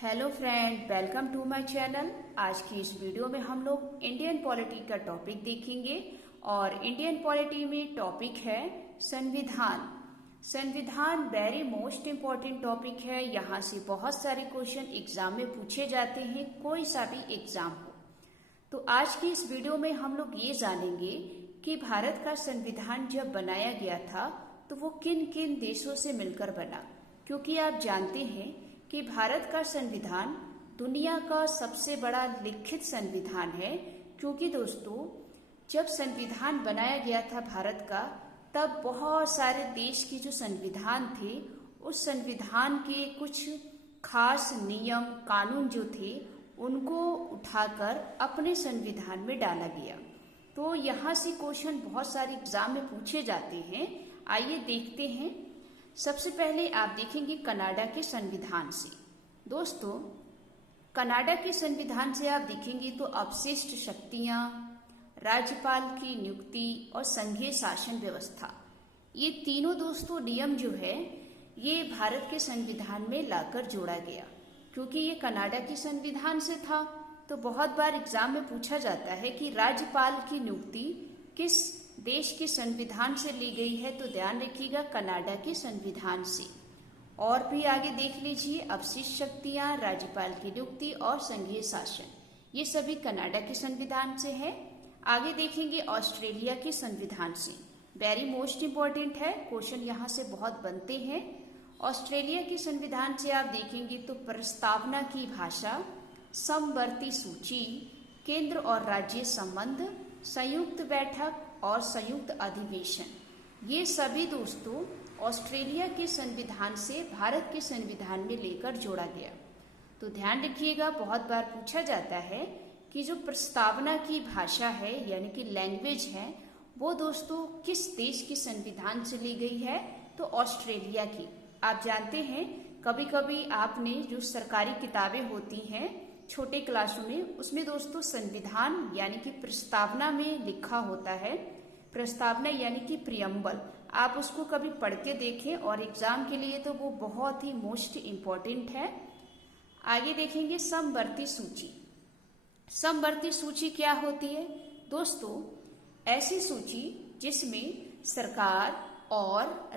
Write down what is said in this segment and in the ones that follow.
Hello friend, welcome to my channel. आज की इस वीडियो में हम लोग इंडियन पॉलिटी का टॉपिक देखेंगे और इंडियन पॉलिटी में टॉपिक है संविधान। संविधान वेरी मोस्ट इम्पॉर्टेंट टॉपिक है। यहाँ से बहुत सारे क्वेश्चन एग्जाम में पूछे जाते हैं, कोई सा भी एग्जाम हो। तो आज की इस वीडियो में हम लोग ये जानेंगे कि भारत का संविधान जब बनाया गया था तो वो किन किन देशों से मिलकर बना, क्योंकि आप जानते हैं कि भारत का संविधान दुनिया का सबसे बड़ा लिखित संविधान है। क्योंकि दोस्तों, जब संविधान बनाया गया था भारत का, तब बहुत सारे देश के जो संविधान थे, उस संविधान के कुछ खास नियम कानून जो थे उनको उठाकर अपने संविधान में डाला गया। तो यहाँ से क्वेश्चन बहुत सारे एग्जाम में पूछे जाते हैं। आइए देखते हैं। सबसे पहले आप देखेंगे कनाडा के संविधान से। दोस्तों, कनाडा के संविधान से आप देखेंगे तो अपशिष्ट शक्तियां, राज्यपाल की नियुक्ति और संघीय शासन व्यवस्था, ये तीनों दोस्तों नियम जो है ये भारत के संविधान में लाकर जोड़ा गया। क्योंकि ये कनाडा के संविधान से था, तो बहुत बार एग्जाम में पूछा जाता है कि राज्यपाल की नियुक्ति किस देश के संविधान से ली गई है, तो ध्यान रखिएगा कनाडा के संविधान से। और भी आगे देख लीजिए, अपशिष्ट शक्तियां, राज्यपाल की नियुक्ति और संघीय शासन, ये सभी कनाडा के संविधान से है। आगे देखेंगे ऑस्ट्रेलिया के संविधान से। वेरी मोस्ट इम्पोर्टेंट है, क्वेश्चन यहाँ से बहुत बनते हैं। ऑस्ट्रेलिया के संविधान से आप देखेंगे तो प्रस्तावना की भाषा, समवर्ती सूची, केंद्र और राज्य संबंध, संयुक्त बैठक और संयुक्त अधिवेशन, ये सभी दोस्तों ऑस्ट्रेलिया के संविधान से भारत के संविधान में लेकर जोड़ा गया। तो ध्यान रखिएगा, बहुत बार पूछा जाता है कि जो प्रस्तावना की भाषा है यानी कि लैंग्वेज है, वो दोस्तों किस देश के संविधान से ली गई है, तो ऑस्ट्रेलिया की। आप जानते हैं कभी कभी आपने जो सरकारी किताबें होती हैं छोटे क्लासों में, उसमें दोस्तों संविधान यानी कि प्रस्तावना में लिखा होता है। प्रस्तावना यानी कि प्रियम्बल, आप उसको कभी पढ़ के देखें और एग्जाम के लिए तो वो बहुत ही मोस्ट इम्पोर्टेंट है। आगे देखेंगे समवर्ती सूची। समवर्ती सूची क्या होती है दोस्तों? ऐसी सूची जिसमें सरकार और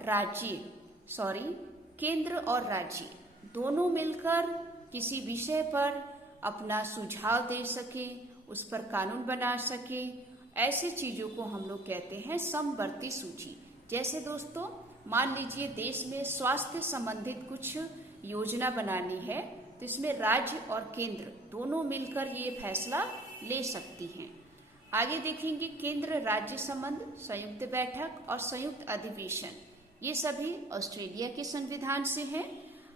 केंद्र और राज्य दोनों मिलकर किसी विषय पर अपना सुझाव दे सके, उस पर कानून बना सके, ऐसी चीजों को हम लोग कहते हैं समवर्ती सूची। जैसे दोस्तों, मान लीजिए देश में स्वास्थ्य संबंधित कुछ योजना बनानी है, तो इसमें राज्य और केंद्र दोनों मिलकर ये फैसला ले सकती हैं। आगे देखेंगे केंद्र राज्य संबंध, संयुक्त बैठक और संयुक्त अधिवेशन, ये सभी ऑस्ट्रेलिया के संविधान से हैं।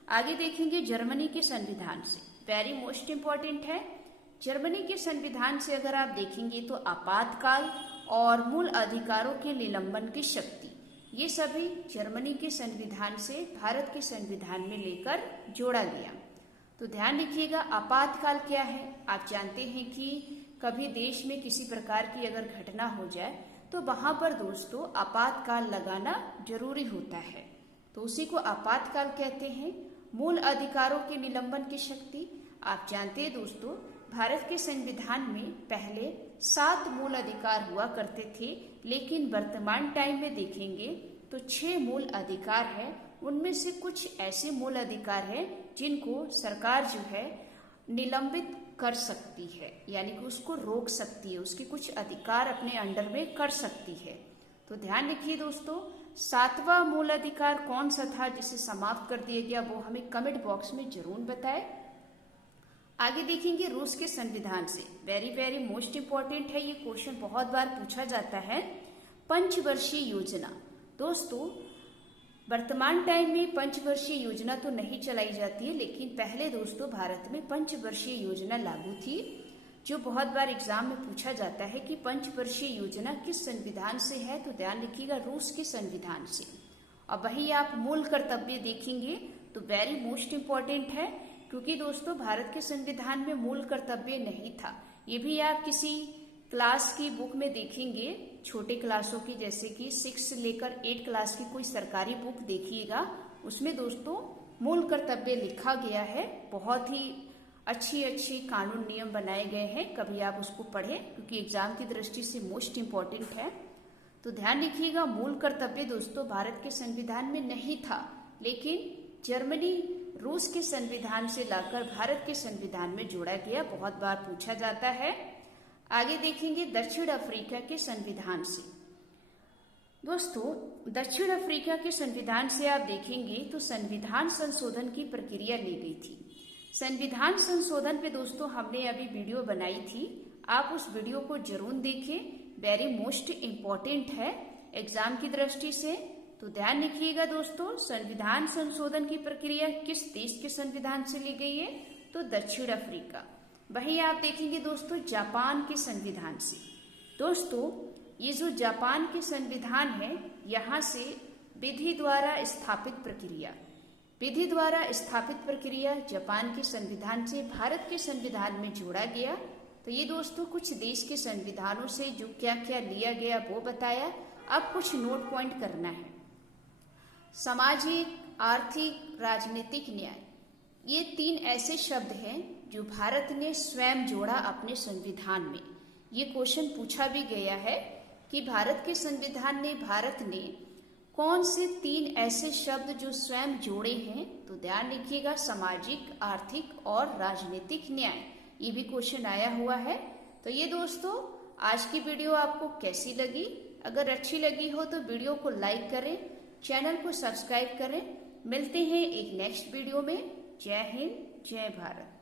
आगे देखेंगे जर्मनी के संविधान से। वेरी मोस्ट इम्पोर्टेंट है। जर्मनी के संविधान से अगर आप देखेंगे तो आपातकाल और मूल अधिकारों के निलंबन की शक्ति, ये सभी जर्मनी के संविधान से भारत के संविधान में लेकर जोड़ा गया। तो ध्यान रखिएगा, आपातकाल क्या है? आप जानते हैं कि कभी देश में किसी प्रकार की अगर घटना हो जाए तो वहां पर दोस्तों आपातकाल लगाना जरूरी होता है, तो उसी को आपातकाल कहते हैं। मूल अधिकारों के निलंबन की शक्ति, आप जानते हैं दोस्तों भारत के संविधान में पहले 7 मूल अधिकार हुआ करते थे, लेकिन वर्तमान टाइम में देखेंगे तो 6 मूल अधिकार है। उनमें से कुछ ऐसे मूल अधिकार है जिनको सरकार जो है निलंबित कर सकती है, यानी कि उसको रोक सकती है, उसके कुछ अधिकार अपने अंडर में कर सकती है। तो ध्यान रखिए दोस्तों, 7वां मूल अधिकार कौन सा था जिसे समाप्त कर दिया गया, वो हमें कमेंट बॉक्स में जरूर बताएं। आगे देखेंगे रूस के संविधान से। वेरी वेरी मोस्ट इम्पोर्टेंट है, ये क्वेश्चन बहुत बार पूछा जाता है। पंचवर्षीय योजना। दोस्तों, वर्तमान टाइम में पंचवर्षीय योजना तो नहीं चलाई जाती है, लेकिन पहले दोस्तों भारत में पंचवर्षीय योजना लागू थी, जो बहुत बार एग्जाम में पूछा जाता है कि पंचवर्षीय योजना किस संविधान से है, तो ध्यान रखिएगा रूस के संविधान से। और वही आप मूल कर्तव्य देखेंगे तो वेरी मोस्ट इम्पोर्टेंट है, क्योंकि दोस्तों भारत के संविधान में मूल कर्तव्य नहीं था। ये भी आप किसी क्लास की बुक में देखेंगे, छोटे क्लासों की, जैसे कि 6 से लेकर 8 क्लास की कोई सरकारी बुक देखिएगा, उसमें दोस्तों मूल कर्तव्य लिखा गया है। बहुत ही अच्छी अच्छी कानून नियम बनाए गए हैं, कभी आप उसको पढ़ें क्योंकि एग्जाम की दृष्टि से मोस्ट इम्पोर्टेंट है। तो ध्यान रखिएगा, मूल कर्तव्य दोस्तों भारत के संविधान में नहीं था, लेकिन जर्मनी रूस के संविधान से लाकर भारत के संविधान में जोड़ा गया। बहुत बार पूछा जाता है। आगे देखेंगे दक्षिण अफ्रीका के संविधान से। दोस्तों दक्षिण अफ्रीका के संविधान से आप देखेंगे तो संविधान संशोधन की प्रक्रिया ली गई थी। संविधान संशोधन पे दोस्तों हमने अभी वीडियो बनाई थी, आप उस वीडियो को जरूर देखें, वेरी मोस्ट इम्पोर्टेंट है एग्जाम की दृष्टि से। तो ध्यान रखिएगा दोस्तों, संविधान संशोधन की प्रक्रिया किस देश के संविधान से ली गई है? तो दक्षिण अफ्रीका। वहीं आप देखेंगे दोस्तों जापान के संविधान से। दोस्तों ये जो जापान के संविधान है, यहाँ से विधि द्वारा स्थापित प्रक्रिया जापान के संविधान से भारत के संविधान में जोड़ा गया। तो ये दोस्तों कुछ देश के संविधानों से जो क्या क्या लिया गया वो बताया। अब कुछ नोट पॉइंट करना है। सामाजिक, आर्थिक, राजनीतिक न्याय, ये 3 ऐसे शब्द हैं जो भारत ने स्वयं जोड़ा अपने संविधान में। ये क्वेश्चन पूछा भी गया है कि भारत के संविधान ने भारत ने कौन से 3 ऐसे शब्द जो स्वयं जोड़े हैं? तो ध्यान रखिएगा, सामाजिक, आर्थिक और राजनीतिक न्याय, ये भी क्वेश्चन आया हुआ है। तो ये दोस्तों आज की वीडियो आपको कैसी लगी? अगर अच्छी लगी हो तो वीडियो को लाइक करें, चैनल को सब्सक्राइब करें। मिलते हैं एक नेक्स्ट वीडियो में। जय हिंद, जय भारत।